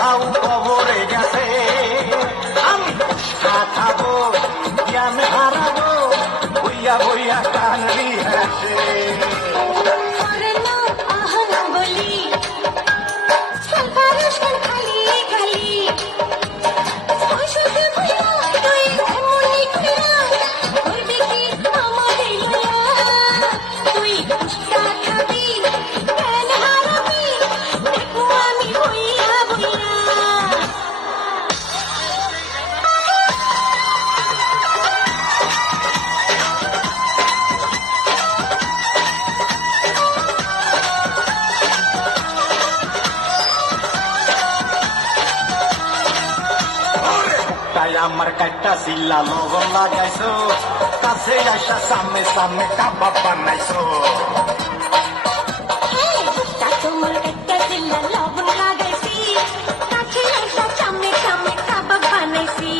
কোথাও কবরে গেছে, আমি খাবো জ্ঞান হারাবো, বইয়া বইয়া কান্দি হাসে। তাই আমার কাইটা জিল্লা লবণ লাগাইছো, কাছে আসা সামনে সামনে কাবাব বানাইছো। তোমার একটা জিল্লা লবণ লাগাইছি, কাছে আসা সামনে সামনে কাবাব বানাইছি।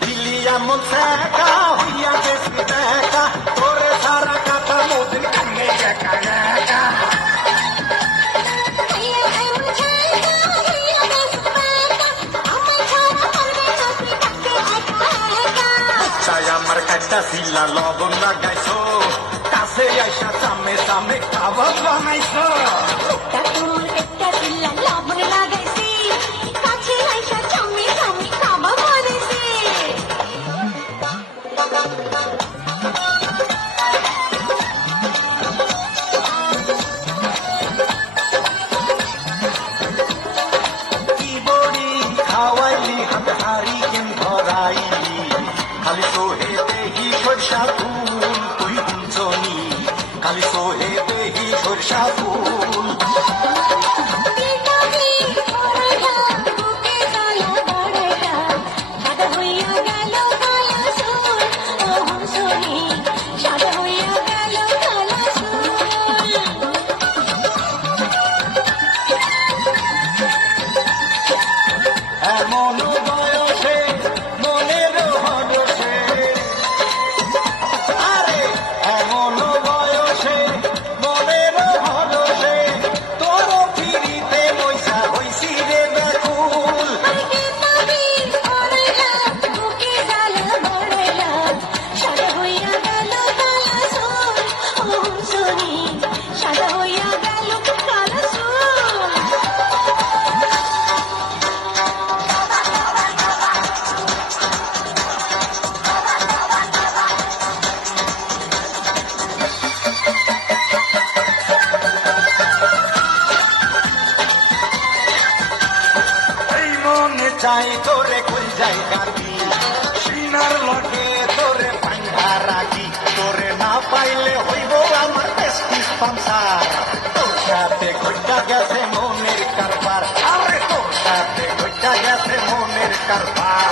দিলি এমন দেখা হইয়া গেছি দেখা, তোরে সারা কাটা মোদের কানে একা একা। তাই আমার কাইটা জিল্লা লবণ লাগাইছো, কাছে আসা সামনে সামনে কাবাব বানাইছো। তোমার একটা জিল্লা লবণ লাগাইছি, কাছে আসা সামনে সামনে কাবাব বানাইছি। কি বড়ি খাওয়াইলি হাতে হারি কেন ধরাইলি, খালি সোহে দেহি সরষা ফুল তুই বুঝনি, খালি সোহে দেহি সরষা ফুল। এমন বয়সে মনের হরসে, আরে এমন বয়সে মনের হরসে, তোর ফিরিতে পয়সা হইছি রে ব্যাকুল। সাদা হইয়া গেল কালো চুল। এই মনে চাই তোরে কই যাই গাবি, সিনার লগে তোরে পাঙ্গা রাখি, তোরে না পাইলে হইব আমার পেস্টিস পামসার। তোর সাথে কইটা গেছে মনের কারবার, আরে তোর সাথে কইটা গেছে মনের কারবার।